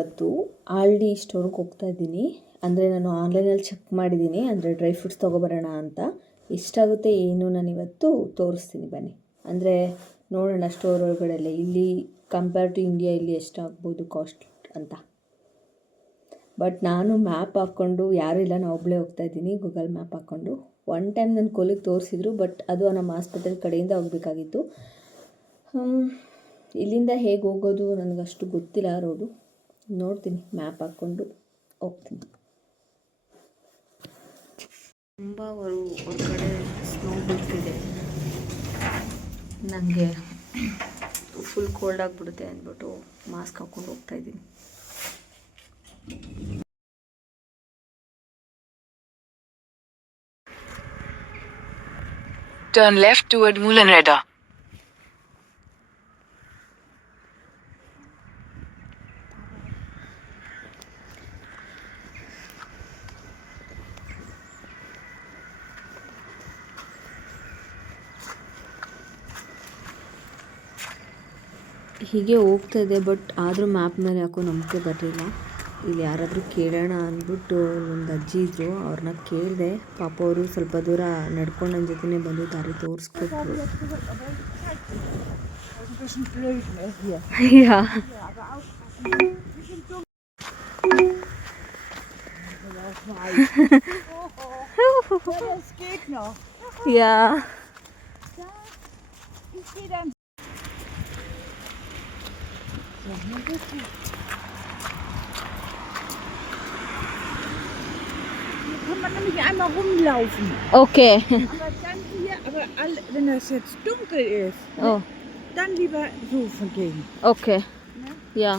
ಇವತ್ತು ಆಲ್ಡಿ ಸ್ಟೋರ್ಗೆ ಹೋಗ್ತಾ ಇದ್ದೀನಿ. ಅಂದರೆ ನಾನು ಆನ್ಲೈನಲ್ಲಿ ಚೆಕ್ ಮಾಡಿದ್ದೀನಿ, ಅಂದರೆ ಡ್ರೈ ಫ್ರೂಟ್ಸ್ ತೊಗೊಬರೋಣ ಅಂತ. ಎಷ್ಟಾಗುತ್ತೆ ಏನು ನಾನು ಇವತ್ತು ತೋರಿಸ್ತೀನಿ ಬನ್ನಿ. ಅಂದರೆ ನೋಡೋಣ ಸ್ಟೋರ್ ಒಳಗಡೆ ಇಲ್ಲಿ ಕಂಪೇರ್ ಟು ಇಂಡಿಯಾ ಇಲ್ಲಿ ಎಷ್ಟಾಗ್ಬೋದು ಕಾಸ್ಟ್ ಅಂತ. ಬಟ್ ನಾನು ಮ್ಯಾಪ್ ಹಾಕ್ಕೊಂಡು ಯಾರೂ ಇಲ್ಲ, ನಾನು ಒಬ್ಬಳೇ ಹೋಗ್ತಾ ಇದ್ದೀನಿ ಗೂಗಲ್ ಮ್ಯಾಪ್ ಹಾಕ್ಕೊಂಡು. ಒನ್ ಟೈಮ್ ನನ್ನ ಕೊಲಿಗೆ ತೋರಿಸಿದ್ರು, ಬಟ್ ಅದು ನಮ್ಮ ಹಾಸ್ಪಿಟಲ್ ಕಡೆಯಿಂದ ಹೋಗಬೇಕಾಗಿತ್ತು. ಇಲ್ಲಿಂದ ಹೇಗೆ ಹೋಗೋದು ನನಗಷ್ಟು ಗೊತ್ತಿಲ್ಲ, ರೋಡು ನೋಡ್ತೀನಿ, ಮ್ಯಾಪ್ ಹಾಕ್ಕೊಂಡು ಹೋಗ್ತೀನಿ. ತುಂಬ ಹೊರಗಡೆ ಸ್ನೋ ಬೀಳ್ತಿದೆ, ನನಗೆ ಫುಲ್ ಕೋಲ್ಡ್ ಆಗಿಬಿಡುತ್ತೆ ಅಂದ್ಬಿಟ್ಟು ಮಾಸ್ಕ್ ಹಾಕ್ಕೊಂಡು ಹೋಗ್ತಾ ಇದ್ದೀನಿ. Turn left toward Moolanreda. ಹೀಗೆ ಹೋಗ್ತಾ ಇದೆ, ಬಟ್ ಆದರೂ ಮ್ಯಾಪ್ ಮೇಲೆ ಯಾಕೋ ನಂಬಿಕೆ ಬರಲಿಲ್ಲ. ಇಲ್ಲಿ ಯಾರಾದರೂ ಕೇಳೋಣ ಅಂದ್ಬಿಟ್ಟು ಒಂದು ಅಜ್ಜಿ ಇದ್ದರು, ಅವ್ರನ್ನ ಕೇಳಿದೆ. ಪಾಪ ಅವರು ಸ್ವಲ್ಪ ದೂರ ನಡ್ಕೊಂಡು ನನ್ನ ಜೊತೆನೇ ಬಂದು ದಾರಿ ತೋರಿಸ್ಕೊಟ್ರು. Kann man nämlich einmal rumlaufen. Okay. Aber dann hier, wenn das jetzt dunkel ist, Oh. dann lieber so vergehen. Okay. Ja.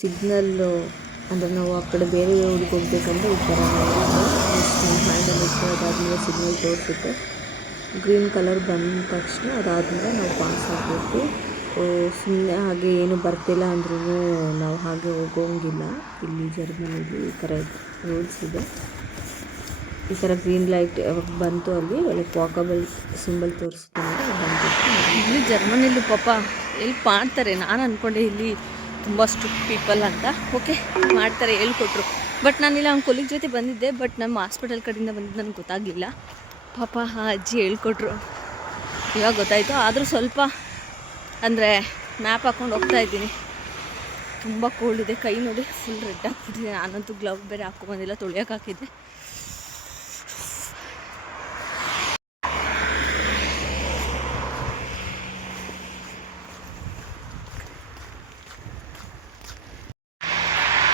Signal ಅಂದರೆ ನಾವು ಆ ಕಡೆ ಬೇರೆ ಊರಿಗೆ ಹೋಗ್ಬೇಕಂದ್ರೆ ಈ ಥರ ಹ್ಯಾಂಡಲ್ ಇಟ್ಟು ಅದಾದಮೇಲೆ ಸಿಗ್ನಲ್ ತೋರಿಸುತ್ತೆ. ಗ್ರೀನ್ ಕಲರ್ ಬಂದ ತಕ್ಷಣ ಅದಾದಮೇಲೆ ನಾವು ಪಾಸ್ ಆಗಬೇಕು. ಸುಮ್ಮನೆ ಹಾಗೆ ಏನು ಬರ್ತಿಲ್ಲ ಅಂದ್ರೂ ನಾವು ಹಾಗೆ ಹೋಗೋಂಗಿಲ್ಲ. ಇಲ್ಲಿ ಜರ್ಮನಿಲಿ ಈ ಥರ ರೂಲ್ಸ್ ಇದೆ. ಈ ಥರ ಗ್ರೀನ್ ಲೈಟ್ ಬಂತು, ಅಲ್ಲಿ ಲೈಕ್ ವಾಕಬಲ್ ಸಿಂಬಲ್ ತೋರಿಸುತ್ತೆ ಇಲ್ಲಿ ಜರ್ಮನಿಲಿ. ಪಾಪ ಎಲ್ಲಿ ಮಾಡ್ತಾರೆ, ನಾನು ಅಂದ್ಕೊಂಡೆ ಇಲ್ಲಿ ತುಂಬ ಸ್ಟ್ರಿಕ್ಟ್ ಪೀಪಲ್ ಅಂತ. ಓಕೆ ಮಾಡ್ತಾರೆ, ಹೇಳ್ಕೊಟ್ರು. ಬಟ್ ನಾನಿಲ್ಲ ಅವ್ನ ಕೊಲಿಗ್ ಜೊತೆ ಬಂದಿದ್ದೆ, ಬಟ್ ನಮ್ಮ ಹಾಸ್ಪಿಟಲ್ ಕಡೆಯಿಂದ ಬಂದಿದ್ದು ನನಗೆ ಗೊತ್ತಾಗಲಿಲ್ಲ. ಪಾಪ ಆ ಅಜ್ಜಿ ಹೇಳ್ಕೊಟ್ರು, ಇವಾಗ ಗೊತ್ತಾಯಿತು. ಆದರೂ ಸ್ವಲ್ಪ ಅಂದರೆ ಮ್ಯಾಪ್ ಹಾಕ್ಕೊಂಡು ಹೋಗ್ತಾ ಇದ್ದೀನಿ. ತುಂಬ ಕೋಲ್ಡ್ ಇದೆ, ಕೈ ನೋಡಿ ಫುಲ್ ರೆಡ್ ಆಗಿಬಿಟ್ಟಿದೆ. ನಾನಂತೂ ಗ್ಲವ್ ಬೇರೆ ಹಾಕ್ಕೊಂಬಂದಿಲ್ಲ, ತೊಳೆಯೋಕೆ ಹಾಕಿದ್ದೆ.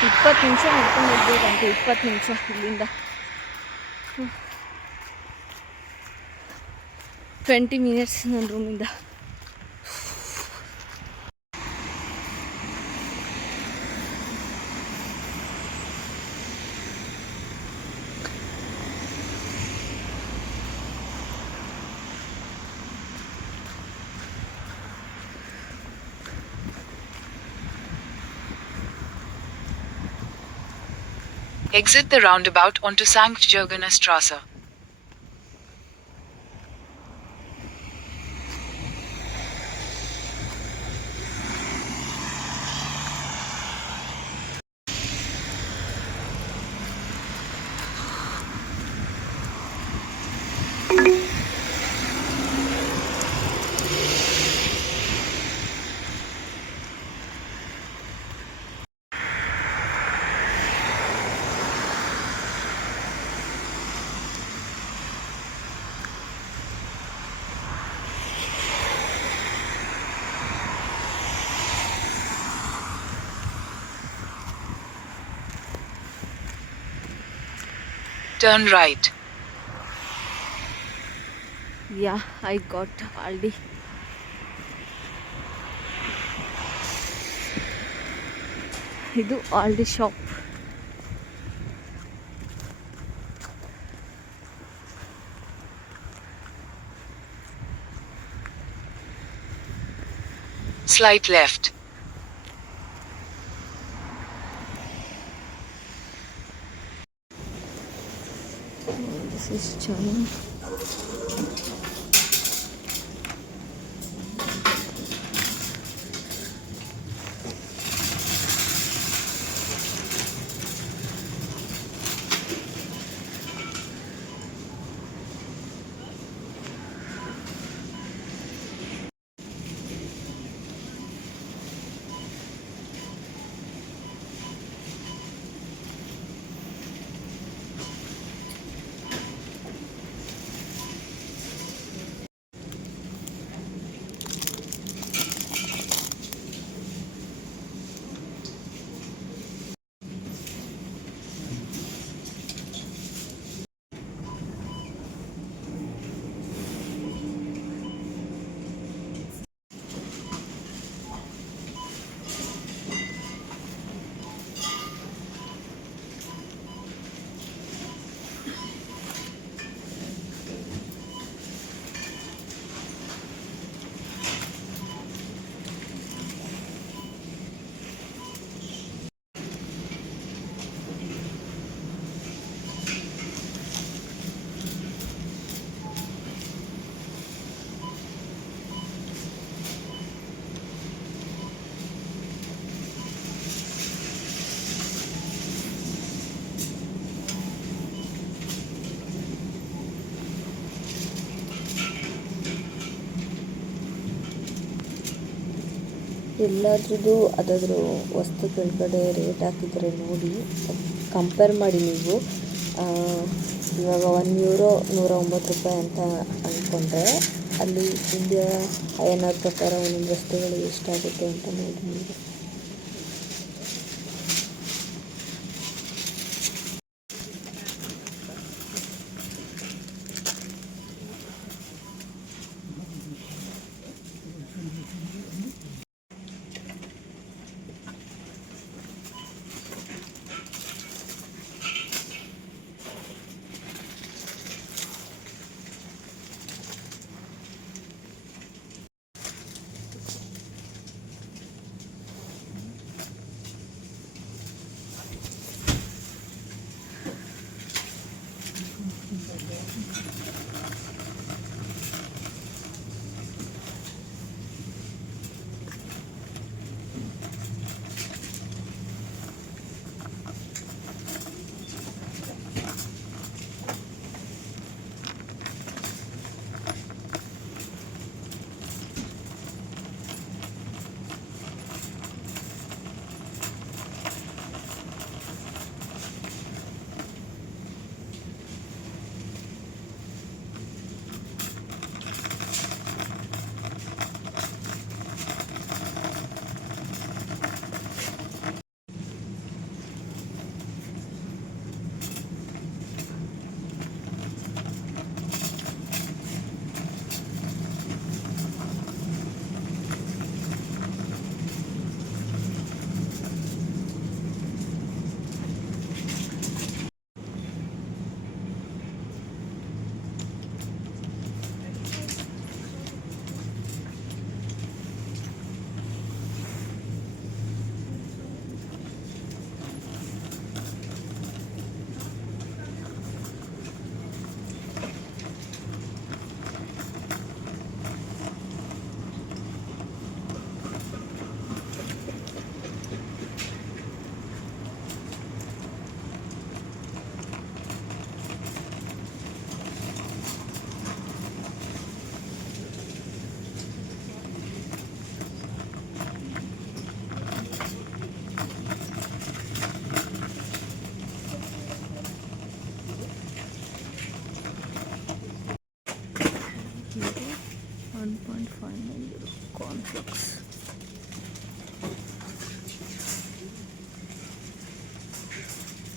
ಇಪ್ಪತ್ತು ನಿಮಿಷ ನಡ್ಕೊಂಡು ಹೋಗ್ಬೇಕಂತೆ, 20 ನಿಮಿಷ ಇಲ್ಲಿಂದ. 20 ಮಿನಿಟ್ಸ್ ನನ್ನ ರೂಮಿಂದ. Exit the roundabout onto Sankt Jürgener Straße. Turn right. Yeah, I got Aldi. ಇದು Aldi shop. Slight left. This is China. ಎಲ್ಲದ್ರದ್ದು ಅದಾದ್ರ ವಸ್ತು ಕೆಳಗಡೆ ರೇಟ್ ಹಾಕಿದರೆ ನೋಡಿ, ಕಂಪೇರ್ ಮಾಡಿ ನೀವು. ಇವಾಗ €1 109 ಅಂತ ಅಂದ್ಕೊಂಡ್ರೆ ಅಲ್ಲಿ ಇಂಡಿಯಾ INR ಪ್ರಕಾರ ಒಂದೊಂದು ವಸ್ತುಗಳು ಎಷ್ಟಾಗುತ್ತೆ ಅಂತ ನೋಡಿ ನೀವು. cornflakes.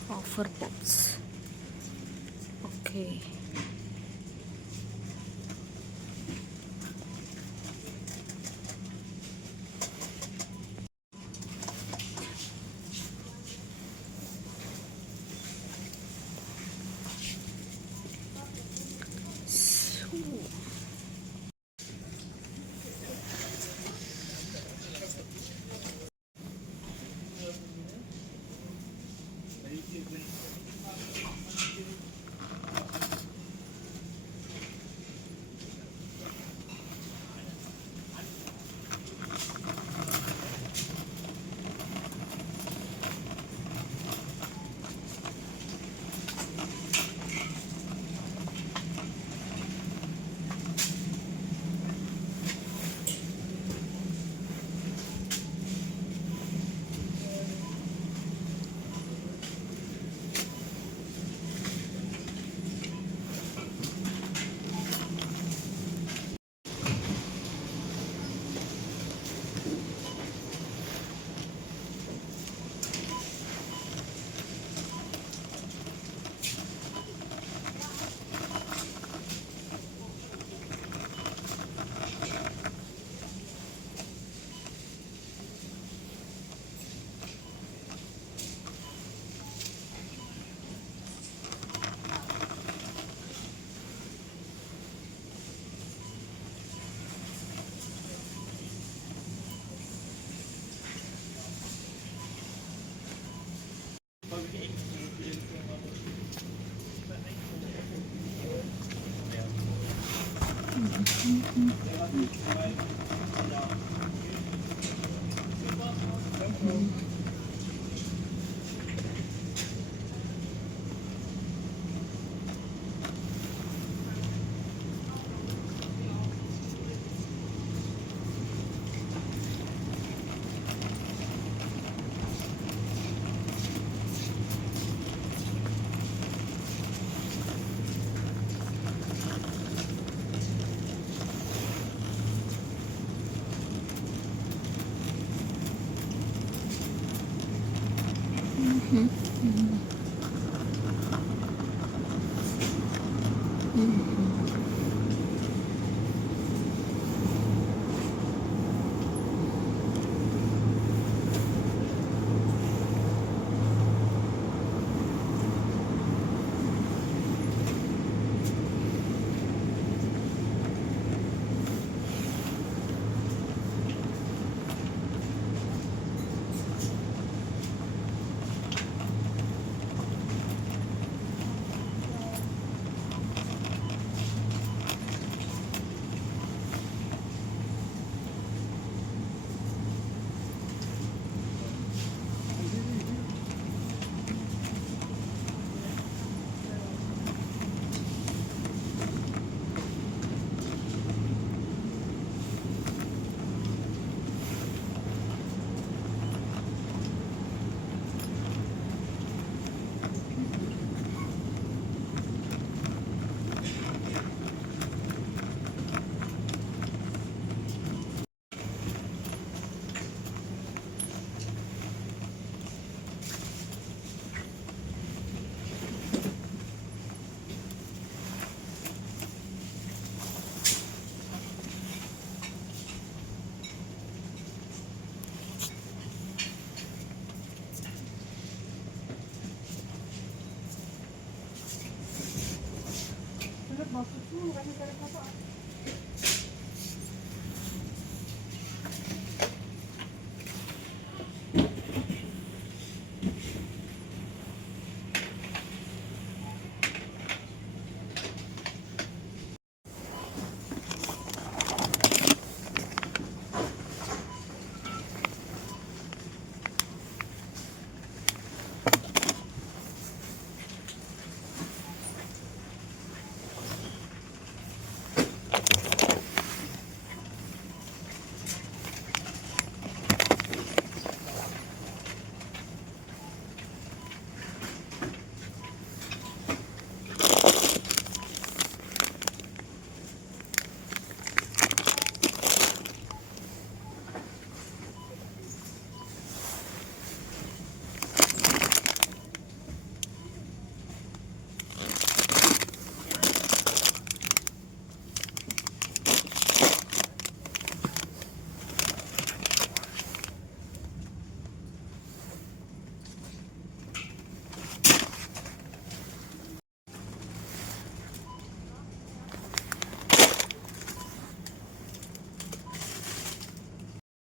Offer pops. Okay.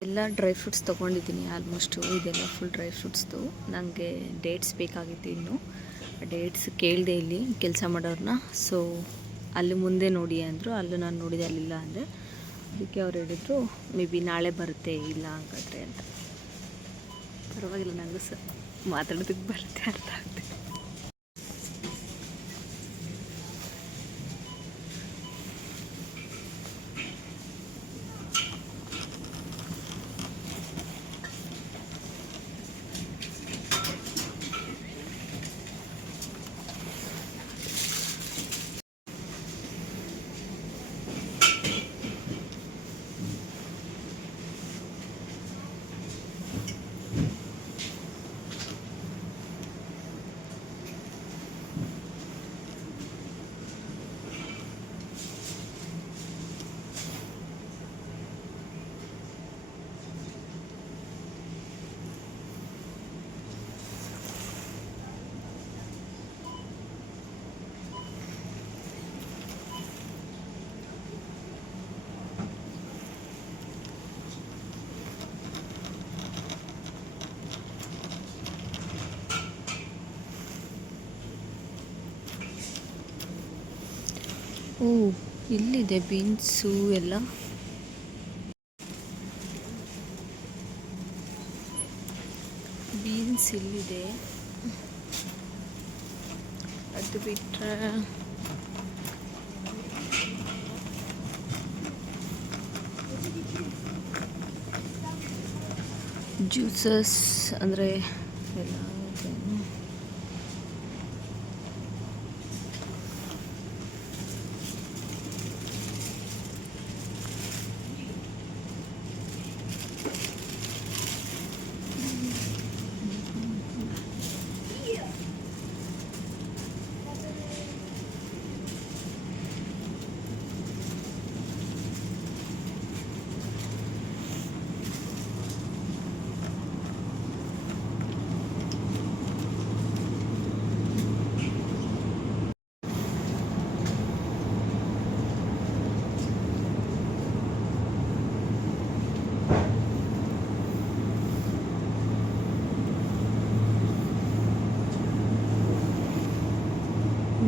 ಎಲ್ಲ ಡ್ರೈ ಫ್ರೂಟ್ಸ್ ತೊಗೊಂಡಿದ್ದೀನಿ ಆಲ್ಮೋಸ್ಟು. ಇದೆಲ್ಲ ಫುಲ್ ಡ್ರೈ ಫ್ರೂಟ್ಸ್ದು. ನನಗೆ ಡೇಟ್ಸ್ ಬೇಕಾಗಿತ್ತು. ಇನ್ನು ಡೇಟ್ಸ್ ಕೇಳಿದೆ ಇಲ್ಲಿ ಕೆಲಸ ಮಾಡೋರನ್ನ. ಸೊ ಅಲ್ಲಿ ಮುಂದೆ ನೋಡಿ ಅಂದರು. ಅಲ್ಲೂ ನಾನು ನೋಡಿದೆ, ಅಲ್ಲಿಲ್ಲ ಅಂದರೆ ಅದಕ್ಕೆ ಅವ್ರು ಹೇಳಿದ್ರು ಮೇ ಬಿ ನಾಳೆ ಬರುತ್ತೆ ಇಲ್ಲ ಹಾಗಾದರೆ ಅಂತ. ಪರವಾಗಿಲ್ಲ, ನನಗೂ ಮಾತಾಡೋದಕ್ಕೆ ಬರುತ್ತೆ, ಅರ್ಥ ಆಗುತ್ತೆ. ಓ, ಇಲ್ಲಿದೆ ಬೀನ್ಸು ಎಲ್ಲ. ಜೀನ್ಸ್ ಇಲ್ಲಿದೆ. ಅದು ಬಿಟ್ಟರೆ ಜ್ಯೂಸಸ್ ಅಂದರೆ ಎಲ್ಲ ಇದೆ.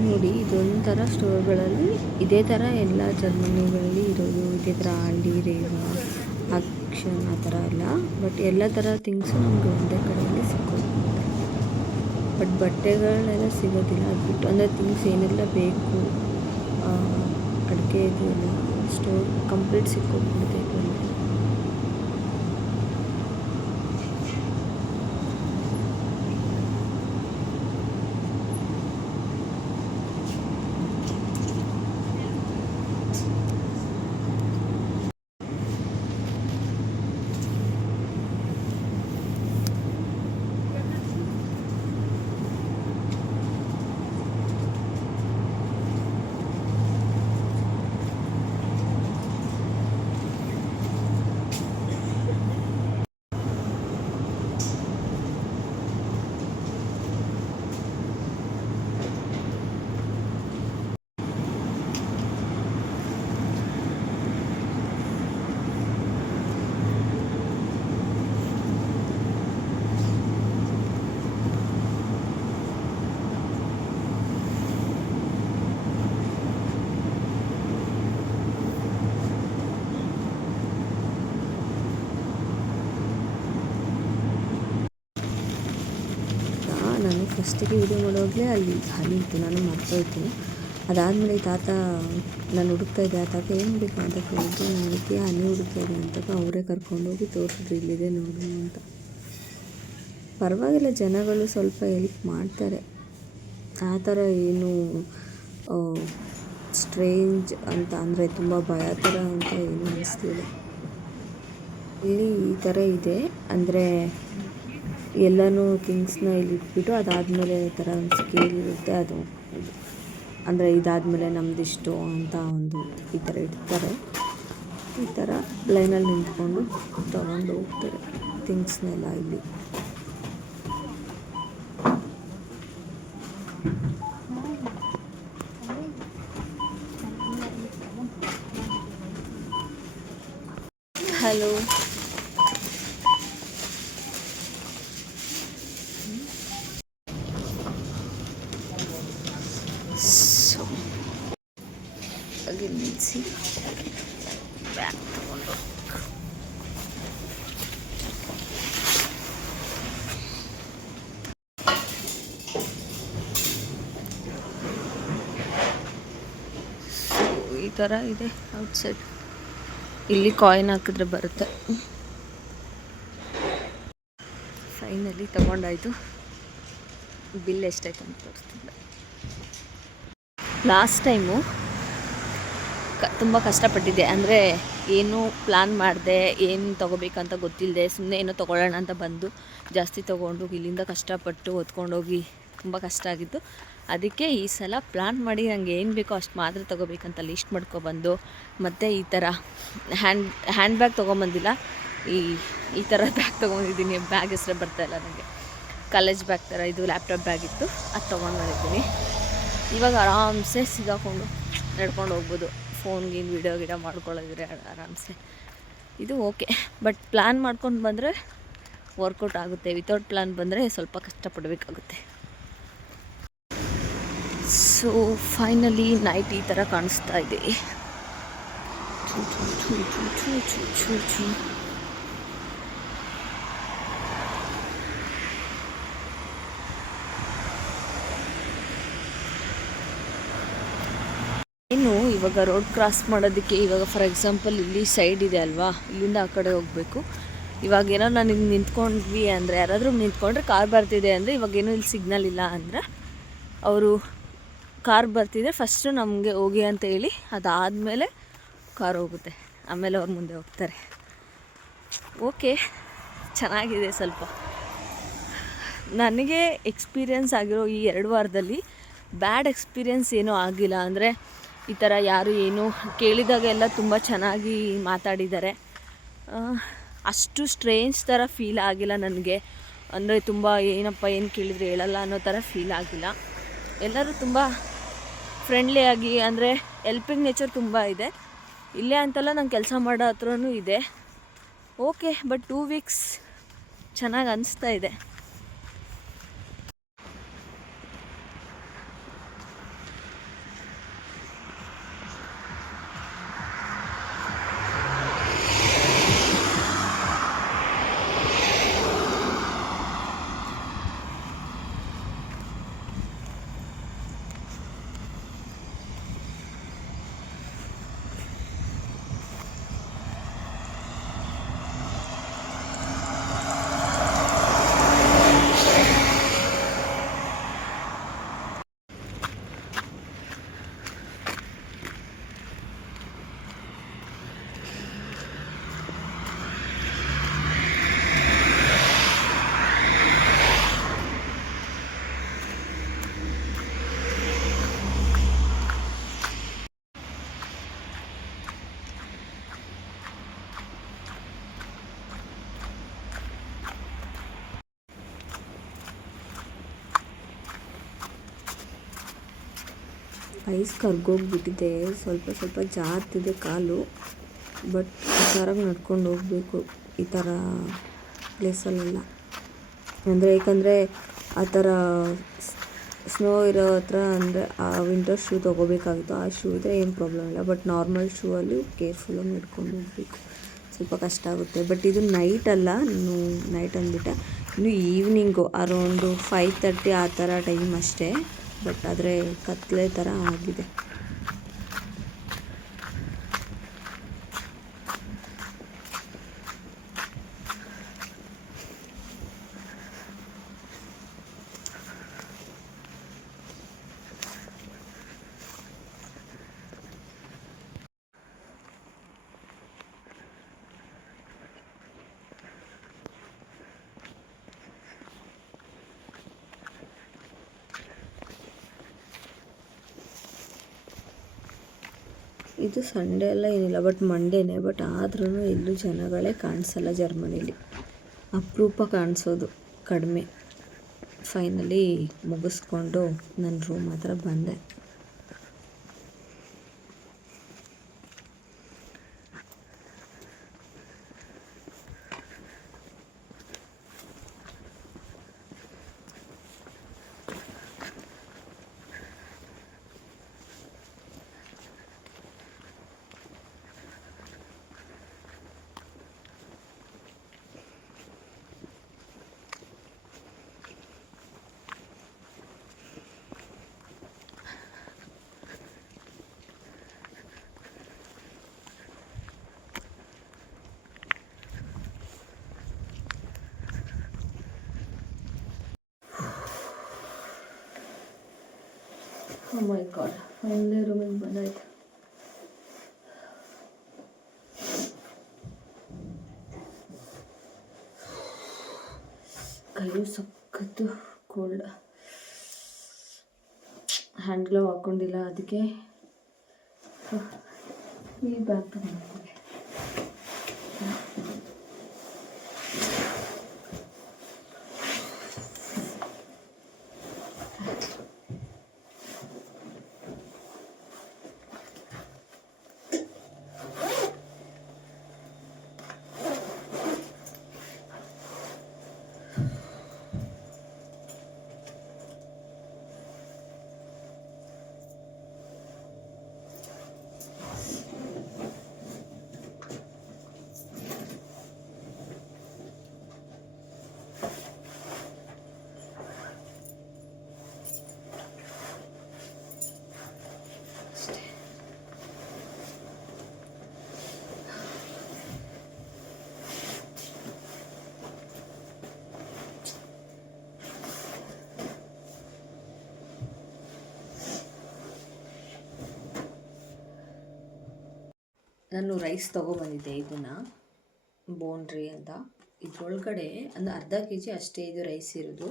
ನೋಡಿ, ಇದೊಂಥರ ಸ್ಟೋರ್ಗಳಲ್ಲಿ ಇದೇ ಥರ ಎಲ್ಲ ಜರ್ಮನಿಗಳಲ್ಲಿ ಇರೋದು. ಇದೇ ಥರ ಆಲ್ಡಿ, ರೇವಾ, ಆಕ್ಷನ್ ಆ ಥರ ಎಲ್ಲ. ಬಟ್ ಎಲ್ಲ ಥರ ಥಿಂಗ್ಸು ನಮಗೆ ಒಂದೇ ಕಡೆಯಲ್ಲಿ ಸಿಕ್ಕೋದು. ಬಟ್ ಬಟ್ಟೆಗಳೆಲ್ಲ ಸಿಗೋದಿಲ್ಲ. ಅದು ಬಿಟ್ಟು ಅಂದರೆ ಥಿಂಗ್ಸ್ ಏನೆಲ್ಲ ಬೇಕು ಅಡುಗೆ ಇದೆಯಲ್ಲ, ಸ್ಟೋರ್ ಕಂಪ್ಲೀಟ್ ಸಿಕ್ಕೋಗ್ಬಿಡುತ್ತೆ ಇದರಲ್ಲಿ. ನಾನು ಫಸ್ಟಿಗೆ ವೀಡಿಯೋ ಮಾಡೋವಾಗಲೇ ಅಲ್ಲಿ ಹನಿ ಇತ್ತು, ನಾನು ಮರ್ತೋಯ್ತು. ಅದಾದಮೇಲೆ ತಾತ ನಾನು ಹುಡುಕ್ತಾ ಇದ್ದೆ. ಆ ತಾತ ಏನು ಬೇಕು ಅಂತ ಕೇಳಿದ್ರು. ನಾನು ಅದಕ್ಕೆ ಹನಿ ಹುಡುಕ್ತಾ ಇದ್ದೆ ಅಂತಾಗ ಅವರೇ ಕರ್ಕೊಂಡೋಗಿ ತೋರಿಸಿದ್ರು, ಇಲ್ಲಿದೆ ನೋಡು ಅಂತ. ಪರವಾಗಿಲ್ಲ, ಜನಗಳು ಸ್ವಲ್ಪ ಹೆಲ್ಪ್ ಮಾಡ್ತಾರೆ. ಆ ಥರ ಏನು ಸ್ಟ್ರೇಂಜ್ ಅಂತ ಅಂದರೆ ತುಂಬ ಭಯ ಥರ ಅಂತ ಏನೂ ಅನಿಸ್ಲಿಲ್ಲ. ಇಲ್ಲಿ ಈ ಥರ ಇದೆ, ಅಂದರೆ ಎಲ್ಲನೂ ಥಿಂಗ್ಸ್ನ ಇಲ್ಲಿ ಇಟ್ಬಿಟ್ಟು ಅದಾದಮೇಲೆ ಈ ಥರ ಒಂದು ಸ್ಕೇಲ್ ಇರುತ್ತೆ. ಅದು ಅಂದರೆ ಇದಾದಮೇಲೆ ನಮ್ಮದಿಷ್ಟು ಅಂತ ಒಂದು ಈ ಥರ ಇಡ್ತಾರೆ. ಈ ಥರ ಲೈನಲ್ಲಿ ನಿಂತ್ಕೊಂಡು ತೊಗೊಂಡು ಹೋಗ್ತಾರೆ ಥಿಂಗ್ಸ್ನೆಲ್ಲ ಇಲ್ಲಿ. ಹಲೋ, ಹಾಗೆ ನಿಲ್ಲಿಸಿ ಬ್ಯಾಗ್ ತಗೊಂಡು ಈ ಥರ ಇದೆ ಔಟ್ಸೈಡ್. ಇಲ್ಲಿ ಕಾಯಿನ್ ಹಾಕಿದ್ರೆ ಬರುತ್ತೆ. ಫೈನಲಿ ತಗೊಂಡಾಯಿತು. ಬಿಲ್ ಎಷ್ಟಾಯ್ತು ಅಂತ ತೋರಿಸ್ತಿಲ್ಲ. ಲಾಸ್ಟ್ ಟೈಮು ತುಂಬ ಕಷ್ಟಪಟ್ಟಿದ್ದೆ. ಅಂದರೆ ಏನೂ ಪ್ಲ್ಯಾನ್ ಮಾಡಿದೆ, ಏನು ತೊಗೋಬೇಕಂತ ಗೊತ್ತಿಲ್ಲದೆ ಸುಮ್ಮನೆ ಏನೋ ತೊಗೊಳ್ಳೋಣ ಅಂತ ಬಂದು ಜಾಸ್ತಿ ತೊಗೊಂಡು ಇಲ್ಲಿಂದ ಕಷ್ಟಪಟ್ಟು ಹೊತ್ಕೊಂಡೋಗಿ ತುಂಬ ಕಷ್ಟ ಆಗಿತ್ತು. ಅದಕ್ಕೆ ಈ ಸಲ ಪ್ಲ್ಯಾನ್ ಮಾಡಿ ನನಗೆ ಏನು ಬೇಕೋ ಅಷ್ಟು ಮಾತ್ರ ತೊಗೋಬೇಕಂತ ಲಿಸ್ಟ್ ಮಾಡ್ಕೊಬಂದು, ಮತ್ತು ಈ ಥರ ಹ್ಯಾಂಡ್ ಬ್ಯಾಗ್ ತೊಗೊಂಬಂದಿಲ್ಲ, ಈ ಥರ ಬ್ಯಾಗ್ ತೊಗೊಂಡಿದ್ದೀನಿ. ಬ್ಯಾಗ್ ಹೆಸರೇ ಬರ್ತಾಯಿಲ್ಲ ನನಗೆ. ಕಾಲೇಜ್ ಬ್ಯಾಗ್ ಥರ ಇದು ಲ್ಯಾಪ್ಟಾಪ್ ಬ್ಯಾಗ್ ಇತ್ತು, ಅದು ತೊಗೊಂಡು ಬಂದಿದ್ದೀನಿ. ಇವಾಗ ಆರಾಮ್ಸೆ ಸಿಗಾಕೊಂಡು ನಡ್ಕೊಂಡು ಹೋಗ್ಬೋದು. ಫೋನ್ಗೆ ವೀಡಿಯೋ ಗಿಡ ಮಾಡ್ಕೊಳ್ಳೋದಿದ್ರೆ ಆರಾಮ್ಸೆ ಇದು ಓಕೆ. ಬಟ್ ಪ್ಲ್ಯಾನ್ ಮಾಡ್ಕೊಂಡು ಬಂದರೆ ವರ್ಕೌಟ್ ಆಗುತ್ತೆ. ವಿತೌಟ್ ಪ್ಲ್ಯಾನ್ ಬಂದರೆ ಸ್ವಲ್ಪ ಕಷ್ಟಪಡಬೇಕಾಗುತ್ತೆ. ಸೊ ಫೈನಲಿ ನೈಟ್ ಈ ಥರ ಕಾಣಿಸ್ತಾ ಇದೆ. ಇವಾಗ ರೋಡ್ ಕ್ರಾಸ್ ಮಾಡೋದಕ್ಕೆ, ಇವಾಗ ಫಾರ್ ಎಕ್ಸಾಂಪಲ್ ಇಲ್ಲಿ ಸೈಡ್ ಇದೆ ಅಲ್ವಾ, ಇಲ್ಲಿಂದ ಆ ಕಡೆ ಹೋಗಬೇಕು. ಇವಾಗೇನೋ ನಾನು ಇಲ್ಲಿ ನಿಂತ್ಕೊಂಡ್ವಿ ಅಂದರೆ, ಯಾರಾದರೂ ನಿಂತ್ಕೊಂಡ್ರೆ ಕಾರ್ ಬರ್ತಿದೆ ಅಂದರೆ, ಇವಾಗೇನೋ ಇಲ್ಲಿ ಸಿಗ್ನಲ್ ಇಲ್ಲ ಅಂದರೆ ಅವರು ಕಾರ್ ಬರ್ತಿದ್ರೆ ಫಸ್ಟು ನಮಗೆ ಹೋಗಿ ಅಂತ ಹೇಳಿ, ಅದಾದಮೇಲೆ ಕಾರ್ ಹೋಗುತ್ತೆ, ಆಮೇಲೆ ಅವ್ರು ಮುಂದೆ ಹೋಗ್ತಾರೆ. ಓಕೆ, ಚೆನ್ನಾಗಿದೆ. ಸ್ವಲ್ಪ ನನಗೆ ಎಕ್ಸ್ಪೀರಿಯೆನ್ಸ್ ಆಗಿರೋ ಈ 2 ವಾರದಲ್ಲಿ ಬ್ಯಾಡ್ ಎಕ್ಸ್ಪೀರಿಯೆನ್ಸ್ ಏನೂ ಆಗಿಲ್ಲ. ಅಂದರೆ ಈ ಥರ ಯಾರು ಏನು ಕೇಳಿದಾಗೆಲ್ಲ ತುಂಬ ಚೆನ್ನಾಗಿ ಮಾತಾಡಿದ್ದಾರೆ. ಅಷ್ಟು ಸ್ಟ್ರೇಂಜ್ ಥರ ಫೀಲ್ ಆಗಿಲ್ಲ ನನಗೆ. ಅಂದರೆ ತುಂಬ ಏನಪ್ಪ ಏನು ಕೇಳಿದರೆ ಹೇಳಲ್ಲ ಅನ್ನೋ ಥರ ಫೀಲ್ ಆಗಿಲ್ಲ. ಎಲ್ಲರೂ ತುಂಬ ಫ್ರೆಂಡ್ಲಿಯಾಗಿ, ಅಂದರೆ ಎಲ್ಪಿಂಗ್ ನೇಚರ್ ತುಂಬ ಇದೆ. ಇಲ್ಲೇ ಅಂತಲ್ಲ, ನಂಗೆ ಕೆಲಸ ಮಾಡೋ ಹತ್ರನೂ ಇದೆ. ಓಕೆ, ಬಟ್ 2 ವೀಕ್ಸ್ ಚೆನ್ನಾಗಿ ಅನಿಸ್ತಾ ಇದೆ. ಐಸ್ ಕರ್ಗೋಗ್ಬಿಟ್ಟಿದೆ, ಸ್ವಲ್ಪ ಜಾರ್ತಿದೆ ಕಾಲು. ಬಟ್ ಹುಷಾರಾಗಿ ನಡ್ಕೊಂಡು ಹೋಗಬೇಕು ಈ ಥರ ಪ್ಲೇಸಲ್ಲೆಲ್ಲ. ಯಾಕಂದರೆ ಆ ಥರ ಸ್ನೋ ಇರೋ ಹತ್ರ ಅಂದರೆ ಆ ವಿಂಟರ್ ಶೂ ತೊಗೋಬೇಕಾಗಿತ್ತು. ಆ ಶೂ ಇದ್ದರೆ ಏನು ಪ್ರಾಬ್ಲಮ್ ಇಲ್ಲ. ಬಟ್ ನಾರ್ಮಲ್ ಶೂ ಅಲ್ಲಿ ಕೇರ್ಫುಲ್ಲಾಗಿ ನಡ್ಕೊಂಡು ಹೋಗಬೇಕು. ಸ್ವಲ್ಪ ಕಷ್ಟ ಆಗುತ್ತೆ. ಬಟ್ ಇದು ನೈಟ್ ಅಲ್ಲ, ನೈಟ್ ಅಂದ್ಬಿಟ್ಟೆ, ಇನ್ನು ಈವ್ನಿಂಗು ಅರೌಂಡು 5:30 ಆ ಥರ ಟೈಮ್ ಅಷ್ಟೇ. ಬಟ್ ಆದರೆ ಕತ್ಲೆ ಥರ ಆಗಿದೆ. ಇದು ಸಂಡೇ ಎಲ್ಲ ಏನಿಲ್ಲ, ಬಟ್ ಮಂಡೇನೇ. ಬಟ್ ಆದ್ರೂ ಎಲ್ಲೂ ಜನಗಳೇ ಕಾಣಿಸಲ್ಲ ಜರ್ಮನಿಲಿ. ಅಪರೂಪ ಕಾಣಿಸೋದು, ಕಡಿಮೆ. ಫೈನಲಿ ಮುಗಿಸ್ಕೊಂಡು ನನ್ನ ರೂಮ್ ಹತ್ರ ಬಂದೆ. Oh my god, ಫೈನಲಿ ರೂಮಿಗೆ ಬಂದಾಯ್ತು. ಕೈಯು ಸಖತ್ತು ಕೋಲ್ಡ್. ಹ್ಯಾಂಡ್ ಗ್ಲವ್ ಹಾಕ್ಕೊಂಡಿಲ್ಲ, ಅದಕ್ಕೆ ಈ ಬ್ಯಾಗ್ ತಗೊಂಡಿದ್ದೀನಿ. ನಾನು ರೈಸ್ ತೊಗೊಬಂದಿದ್ದೆ ಇದನ್ನು ಬೋಂಡ್ರಿ ಅಂತ. ಇದ್ರೊಳಗಡೆ ಒಂದು ಅರ್ಧ ಕೆ ಜಿ ಅಷ್ಟೇ ಇದು ರೈಸ್ ಇರೋದು.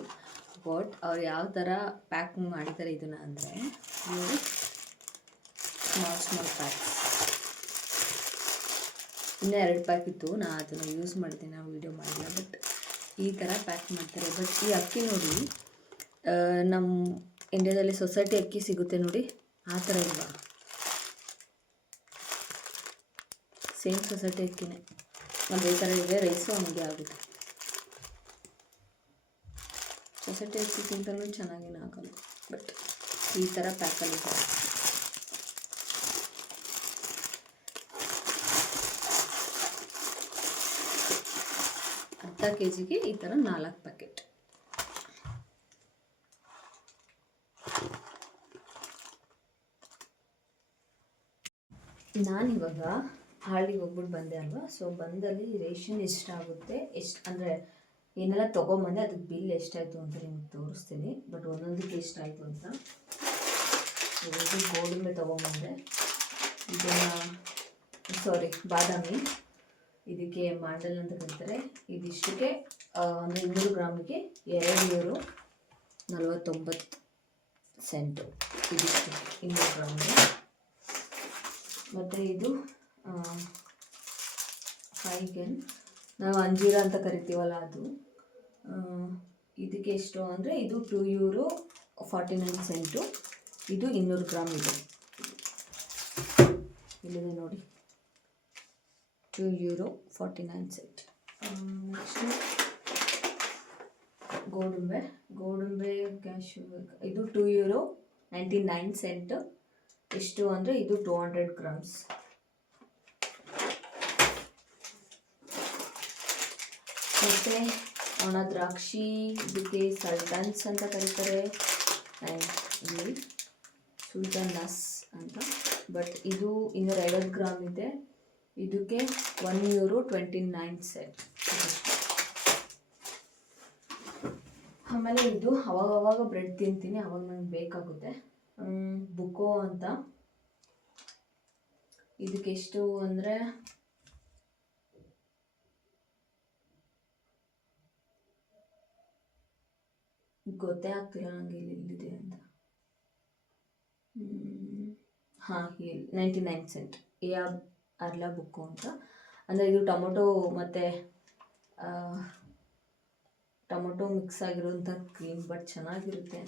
ಬಟ್ ಅವ್ರು ಯಾವ ಥರ ಪ್ಯಾಕ್ ಮಾಡಿದ್ದಾರೆ ಇದನ್ನು ಅಂದರೆ ಇವರು ಸ್ಮಾಲ್ ಪ್ಯಾಕ್ಸ್. ಇನ್ನೂ 2 ಪ್ಯಾಕ್ ಇತ್ತು, ನಾನು ಅದನ್ನು ಯೂಸ್ ಮಾಡಿದ್ದೀನಿ, ನಾವು ವೀಡಿಯೋ ಮಾಡಿಲ್ಲ. ಬಟ್ ಈ ಥರ ಪ್ಯಾಕ್ ಮಾಡ್ತಾರೆ. ಬಟ್ ಈ ಅಕ್ಕಿ ನೋಡಿ, ನಮ್ಮ ಇಂಡಿಯಾದಲ್ಲಿ ಸೊಸೈಟಿ ಅಕ್ಕಿ ಸಿಗುತ್ತೆ ನೋಡಿ, ಆ ಥರ ಇಲ್ವಾ? ಸೇಮ್ ಸೊಸೈಟಿ ಅಕ್ಕಿನೇ. ಅದೇ ಥರ ಇದೆ ರೈಸು, ಹಂಗೆ ಆಗುತ್ತೆ. ಸೊಸೈಟಿ ಅಕ್ಕಿಗಿಂತಲೂ ಚೆನ್ನಾಗೇನು ಆಗಲ್ಲ. ಬಟ್ ಈ ಥರ ಪ್ಯಾಕಲ್ಲಿದೆ. ಅರ್ಧ ಕೆ ಜಿಗೆ ಈ ಥರ 4 ಪ್ಯಾಕೆಟ್. ನಾನಿವಾಗ ಹಳ್ಳಿಗೆ ಹೋಗ್ಬಿಟ್ಟು ಬಂದೆ ಅಲ್ವಾ. ಸೊ ಬಂದಲ್ಲಿ ರೇಷನ್ ಎಷ್ಟಾಗುತ್ತೆ, ಅಂದರೆ ಏನೆಲ್ಲ ತೊಗೊಂಬಂದೆ, ಅದಕ್ಕೆ ಬಿಲ್ ಎಷ್ಟಾಯಿತು ಅಂತ ನಿಮ್ಗೆ ತೋರಿಸ್ತೀನಿ. ಬಟ್ ಒಂದೊಂದಕ್ಕೆ ಎಷ್ಟಾಯಿತು ಅಂತ. ಇದು ಗೋಡಂಬಿ ತೊಗೊಂಬಂದೆ, ಇದನ್ನು ಬಾದಾಮಿ, ಇದಕ್ಕೆ ಮಾಂಡಲ್ ಅಂತ ಕರೀತಾರೆ. ಇದಿಷ್ಟಕ್ಕೆ ಅಂದರೆ 200 ಗ್ರಾಮಿಗೆ €2.49 ಇದಿಷ್ಟು 200 ಗ್ರಾಮಿಗೆ. ಮತ್ತು ಇದು ಫೈಗನ್, ನಾವು ಅಂಜೀರ ಅಂತ ಕರಿತೀವಲ್ಲ ಅದು. ಇದಕ್ಕೆ ಎಷ್ಟು ಅಂದರೆ ಇದು €2.49. ಇದು 200 ಗ್ರಾಮ್ ಇದೆ. ಇಲ್ಲಿದೆ ನೋಡಿ, €2.49. ನೆಕ್ಸ್ಟು ಗೋಡಂಬೆ ಕ್ಯಾಶು, ಇದು €2.99. ಎಷ್ಟು ಅಂದರೆ ಇದು 200 ಗ್ರಾಮ್ಸ್. ಮತ್ತು ಒಣ ದ್ರಾಕ್ಷಿ, ಇದಕ್ಕೆ ಸಲ್ಟನ್ಸ್ ಅಂತ ಕರೀತಾರೆ, ಇಲ್ಲಿ ಸುಲ್ತಾನ್ ನಸ್ ಅಂತ. ಬಟ್ ಇದು 250 ಗ್ರಾಮ್ ಇದೆ. ಇದಕ್ಕೆ €1.29. ಆಮೇಲೆ ಇದು ಅವಾಗವಾಗ ಬ್ರೆಡ್ ತಿಂತೀನಿ, ಅವಾಗ ನನಗೆ ಬೇಕಾಗುತ್ತೆ. ಬುಕೋ ಅಂತ, ಇದಕ್ಕೆ ಎಷ್ಟು ಅಂದರೆ ಗೊತ್ತೇ ಆಗ್ತಿಲ್ಲ ನನಗೆ ಇಲ್ಲಿದೆ ಅಂತ. ಹಾಂ, 99 ಅರ್ಲಾ ಬುಕ್ಕು ಅಂತ. ಅಂದರೆ ಇದು ಟೊಮೊಟೊ ಮಿಕ್ಸ್ ಆಗಿರೋಂಥ ಕ್ರೀಮ್. ಬಟ್ ಚೆನ್ನಾಗಿರುತ್ತೆ,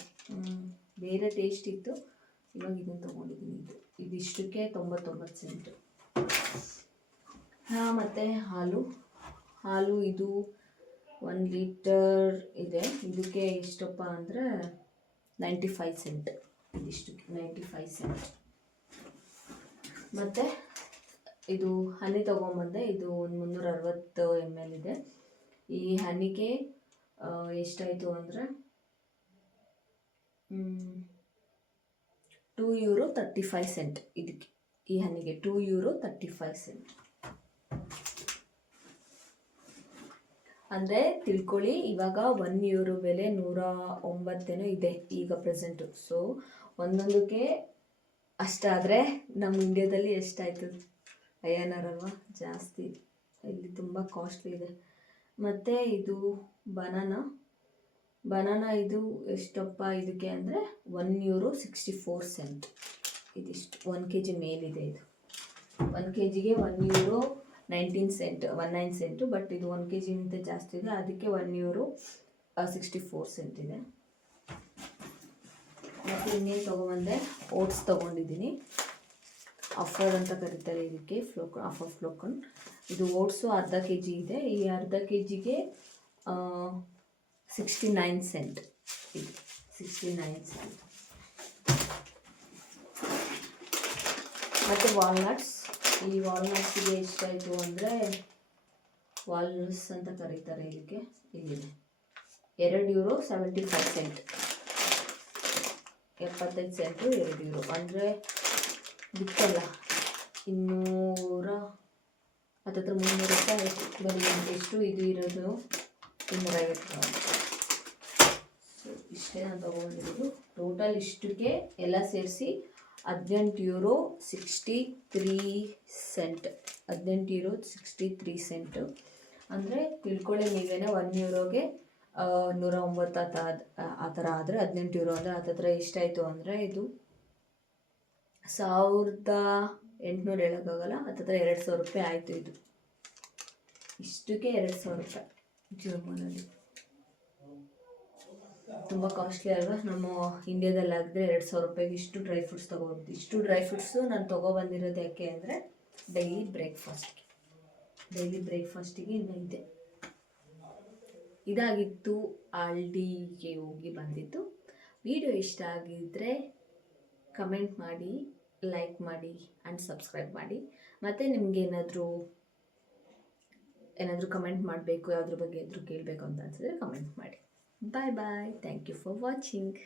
ಬೇರೆ ಟೇಸ್ಟ್ ಇತ್ತು. ಇವಾಗ ಇದನ್ನು ತೊಗೊಂಡಿದ್ದೀನಿ. ಇದಿಷ್ಟಕ್ಕೆ 99 ಹಾಂ. ಮತ್ತು ಹಾಲು ಇದು 1 ಲೀಟರ್ ಇದೆ. ಇದಕ್ಕೆ ಎಷ್ಟಪ್ಪ ಅಂದರೆ 95 ಇದಿಷ್ಟಕ್ಕೆ 95. ಮತ್ತು ಇದು ಹನಿ ತೊಗೊಂಬಂದೆ, ಇದು ಒಂದು 360 ml ಇದೆ. ಈ ಹನಿಗೆ ಎಷ್ಟಾಯಿತು ಅಂದರೆ €2.35. ಇದಕ್ಕೆ ಈ ಹನಿಗೆ €2.35. ಅಂದರೆ ತಿಳ್ಕೊಳ್ಳಿ, ಇವಾಗ €1 ಬೆಲೆ 109 ಇದೆ ಈಗ ಪ್ರೆಸೆಂಟು. ಸೊ ಒಂದೊಂದಕ್ಕೆ ಅಷ್ಟಾದರೆ ನಮ್ಮ ಇಂಡಿಯಾದಲ್ಲಿ ಎಷ್ಟಾಯಿತು? INR ಅಲ್ವಾ, ಜಾಸ್ತಿ. ಇಲ್ಲಿ ತುಂಬ ಕಾಸ್ಟ್ಲಿ ಇದೆ. ಮತ್ತು ಇದು ಬನಾನಾ ಇದು ಎಷ್ಟಪ್ಪ ಇದಕ್ಕೆ ಅಂದರೆ €1.64. ಇದಿಷ್ಟು 1 kg ಮೇಲಿದೆ. ಇದು 1 kgಗೆ €1.19. ಬಟ್ ಇದು 1 kgಗಿಂತ ಜಾಸ್ತಿ ಇದೆ, ಅದಕ್ಕೆ €1.64 ಇದೆ. ಮತ್ತು ಇನ್ನೇನು ತೊಗೊಂಬಂದೆ, ಓಟ್ಸ್ ತೊಗೊಂಡಿದ್ದೀನಿ. ಅಫರ್ ಅಂತ ಕರೀತಾರೆ ಇದಕ್ಕೆ, ಫ್ಲೋಕನ್. ಇದು ಓಟ್ಸು ಅರ್ಧ kg ಇದೆ. ಈ ಅರ್ಧ kgಗೆ 69 ಇದು 69. ಮತ್ತು ಈ ವಾಲ್ನಟ್ಸ್ಗೆ ಎಷ್ಟಾಯಿತು ಅಂದರೆ, ವಾಲ್ನಟ್ಸ್ ಅಂತ ಕರೀತಾರೆ ಇದಕ್ಕೆ, ಇಲ್ಲಿದೆ €2.75. 75 €2 ಅಂದರೆ ಬಿತ್ತಲ್ಲ ಹತ್ತತ್ರ 300 ರೂಪಾಯಿ ಆಯಿತು. ಬರೀ ಎಷ್ಟು ಇದು ಇರೋದು 250 ಗ್ರಾಮ್. ಸೊ ಇಷ್ಟೇ ನಾನು ತೊಗೊಂಡಿರೋದು. ಟೋಟಲ್ ಇಷ್ಟಕ್ಕೆ ಎಲ್ಲ ಸೇರಿಸಿ €18.63. €18.63. ಅಂದರೆ ತಿಳ್ಕೊಳ್ಳಿ ನೀವೇನೋ €1ಗೆ 109 ಆ ಥರ ಆದರೆ €18 ಅಂದರೆ ಹತ್ತತ್ರ ಎಷ್ಟಾಯಿತು ಅಂದರೆ ಇದು 1800 ಹೇಳೋಕ್ಕಾಗಲ್ಲ, ಹತ್ತತ್ರ ₹2,000 ಆಯಿತು. ಇದು ಇಷ್ಟಕ್ಕೆ ₹2,000 ಜರ್ಮನಲ್ಲಿ. ತುಂಬ ಕಾಸ್ಟ್ಲಿ ಅಲ್ವಾ? ನಮ್ಮ ಇಂಡಿಯಾದಲ್ಲಾದರೆ ₹2,000 ಇಷ್ಟು ಡ್ರೈ ಫ್ರೂಟ್ಸ್ ತೊಗೋಬೋದು. ಇಷ್ಟು ಡ್ರೈ ಫ್ರೂಟ್ಸು ನಾನು ತೊಗೊಬಂದಿರೋದು ಯಾಕೆ ಅಂದರೆ ಡೈಲಿ ಬ್ರೇಕ್ಫಾಸ್ಟಿಗೆ ಇನ್ನೂ ಇದೆ. ಇದಾಗಿತ್ತು ಆಲ್ಡಿಗೆ ಹೋಗಿ ಬಂದಿದ್ದು. ವಿಡಿಯೋ ಇಷ್ಟ ಆಗಿದ್ದರೆ ಕಮೆಂಟ್ ಮಾಡಿ, ಲೈಕ್ ಮಾಡಿ ಆ್ಯಂಡ್ ಸಬ್ಸ್ಕ್ರೈಬ್ ಮಾಡಿ. ಮತ್ತು ನಿಮ್ಗೆ ಏನಾದರೂ ಕಮೆಂಟ್ ಮಾಡಬೇಕು, ಯಾವುದ್ರ ಬಗ್ಗೆ ಆದರೂ ಕೇಳಬೇಕು ಅಂತ ಅನಿಸಿದ್ರೆ ಕಮೆಂಟ್ ಮಾಡಿ. Bye bye. Thank you for watching.